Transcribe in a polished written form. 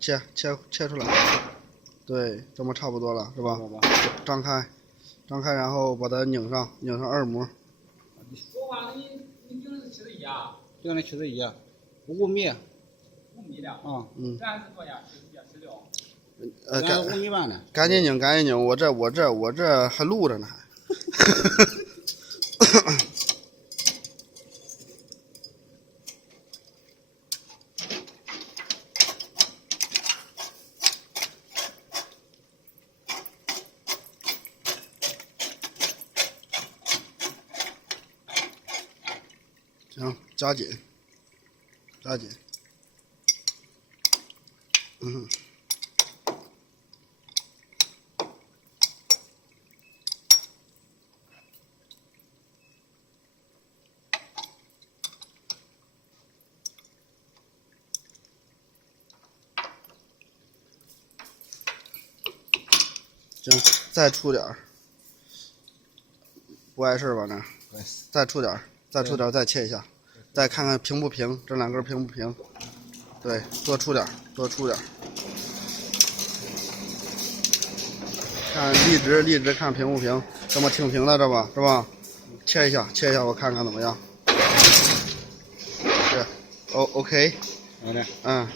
切出来，对，这么差不多了，是吧？张开，然后把它拧上二模。你说话，你拧的是7:1啊？拧的7:1啊，5米。5米的。啊。这还是多少？16。5米半呢。赶紧拧，我这还录着呢。行，加紧。行，再出点儿，不碍事吧？那再出点儿，再切一下，再看看平不平，这2根平不平？对，多出点儿。看立直，看平不平，这么挺平的，这吧，是吧？切一下，我看看怎么样？是，OK。好的。嗯。